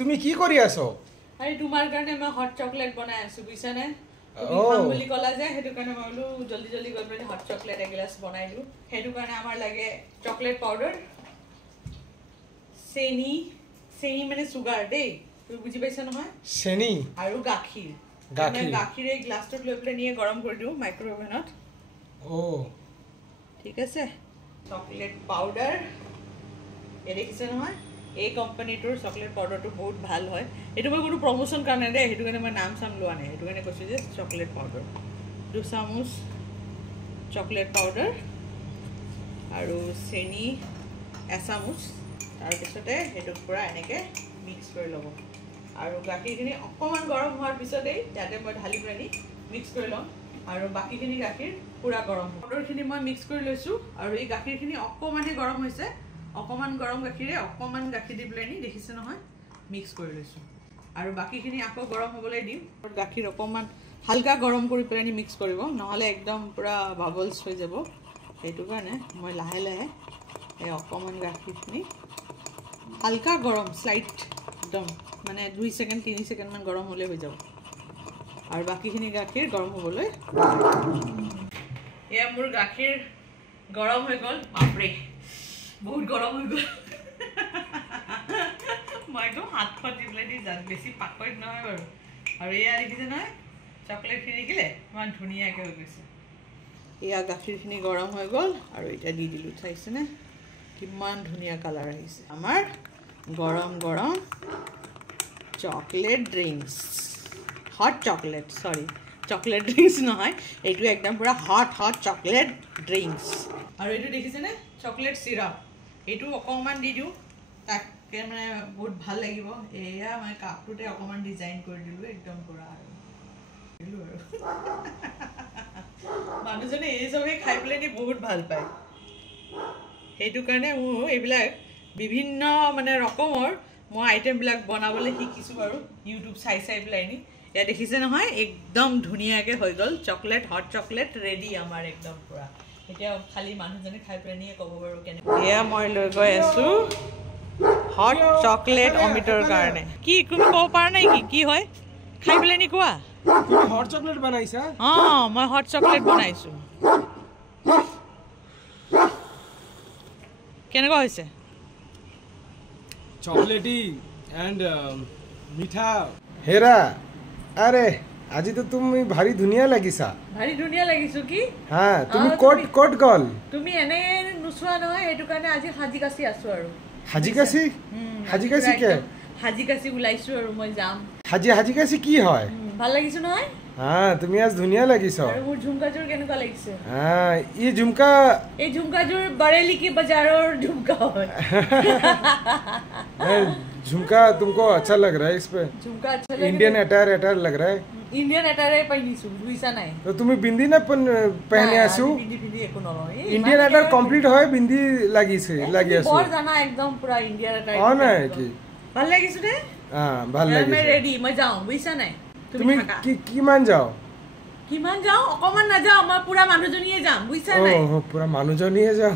তুমি কি কৰি আছো? আরে তোমার কারণে মই হট চকলেট বনাই আছো বুঝছ না তুমি খাম বুলি কলা যে হেতু কারণে মই বলো জলদি জলদি গৈ পেলাই হট চকলেট এক গ্লাস বনাই দিও হেতু কারণে আমার লাগে চকলেট পাউডার চেনি চেনি মানে সুগার দেই তুমি বুঝি পাইছ নহয় চেনি আৰু গাখীৰ গাখীৰ এই গ্লাছটো লৈ পেলাই নিয়ে গৰম কৰি দিও মাইক্ৰোওভেনত ও ঠিক আছে চকলেট পাউডাৰ এ দেখিছ নহয় এই কোম্পানীটোৰ চকলেট পাউডাৰটো বহুত ভাল হয় এটো মই কোনো প্ৰমোশন কাৰণে দে হেতু কাৰণে মই নাম সাম লোৱা নাই হেতু কাৰণে কৈছো যে চকলেট পাউডাৰ 2 চামুচ চকলেট পাউডাৰ আৰু চেনি এচামুচ তাৰ পিছতে হেতু পুৰা এনেকে মিক্স কৰি লব আৰু গাখীৰখিনি অকমান গৰম হোৱাৰ পিছতে যাতে মই ঢালি পানি মিক্স কৰি লম আৰু বাকিখিনি গাখীৰ পুৰা গৰম পাউডাৰখিনি মই মিক্স কৰি লৈছো আৰু এই গাখীৰখিনি অকমানে গৰম হৈছে অকমান গৰম গাখীৰে অকমান গাখীৰ দি প্লেনি দেখিছে নহয় মিক্স কৰি লৈছো আৰু বাকিখিনি আকৌ গৰম হ'বলৈ দিম গাখীৰ অকমান হালকা গৰম কৰি প্লেনি মিক্স কৰিব নহলে একদম পুৰা বাবলস হৈ যাব সেইটো কাৰণে মই লাহে লাহে এই অকমান গাখীৰখিনি হালকা গৰম স্লাইট একদম মানে 2 সেকেন্ড 3 সেকেন্ড মান গৰম হ'লে হৈ যাব আৰু বাকিখিনি গাখীৰ গৰম হ'বলৈ এয়া মোৰ গাখীৰ গৰম হৈ গ'ল বাপৰে বহুত গৰম হৈ গ'ল মই তো হাত ফটি প্লেটি যাত বেছি পাকৈত নহয় বাৰু আৰু এয়া দেখিছে নহয় চকলেটখিনি কিলে ইমান ধুনীয়াকৈ হৈ গৈছে এয়া গাখীৰখিনি গৰম হৈ গ'ল আৰু এটা দি দিলো চাইছেনে কিমান ধুনীয়া কালাৰ আহিছে আমাৰ গৰম গৰম চকলেট ড্ৰিংকস হট চকলেট সৰি চকলেট ড্ৰিঙ্কস নহয় এইটো একদম পুৰা হট হট চকলেট ড্ৰিঙ্কস আৰু এইটো দেখিছে নে চকলেট সিরাপ এইটো অকমান দি দিও তাকে মানে বহুত ভাল লাগিব এয়া মই কাপটোতে অকমান ডিজাইন কৰি দিলো একদম পুৰা দিলো আৰু মানুহজনে এই সবে খাই প্লেনি বহুত ভাল পায় সেইটো কাৰণে মই এইবিলাক বিভিন্ন মানে ৰকমৰ মই আইটেম বিলাক বনাবলৈ শিকিছো আৰু ইউটিউব চাই চাই প্লেনি या দেখিছে নহয় একদম ধুনিয়াকে হৈ গল চকলেট হট চকলেট ৰেডি আমাৰ একদম পুৰা এতিয়া খালি মানুহজনে খাই প্ৰেনিয়ে কব বাৰু কেনে এয়া মই লৈ গৈ আছো হট চকলেট অমিতৰ কাৰণে কি তুমি কব পাৰা নাই কি হয় খাই প্ৰেনি কোৱা তুমি হট চকলেট বনাইছা মই হট চকলেট বনাইছো কেনেকুৱা হৈছে চকলেটি এন্ড মিঠা হেৰা अरे আজি তো তুমি ভাৰি ধুনিয়া লাগিছা কি হ্যাঁ তুমি কোট গল তুমি এনে নুসুৱা নহয় এটো কাৰণে আজি হাজি কাছি আছো আৰু হাজি কাছি কে হাজি কাছি উলাইছো আৰু মই যাম হাজি কাছি কি হয় ভাল লাগিছে নহয় হ্যাঁ তুমি আজ ধুনিয়া লাগিছ আৰু মোৰ ঝুমকাজোৰ কেনেকুৱা লাগিছে হ্যাঁ এই ঝুমকাজোৰ बरेली के बाजारों झुमका হয় झुमका तुमको अच्छा लग रहा है इस पे झुमका अच्छा लग इंडियन अटायर लग रहा है इंडियन अटायर पहिनिसु बुइसा নাই तो তুমি बिंदी ना पहने आसु बिंदी एको नलय इंडियन अटायर कंप्लीट হয় बिंदी লাগিছে লাগি আছে বৰ জানা একদম পুরা इंडियन अटायर অ নাই কি ভাল লাগিছে দে ভাল লাগিছে মই ৰেডি মই যাও বুইছা নাই তুমি কিমান যাও অকমান না যাও মই পুরা মানুহজনীয়ে যাম বুইছা নাই পুরা মানুহজনীয়ে যাও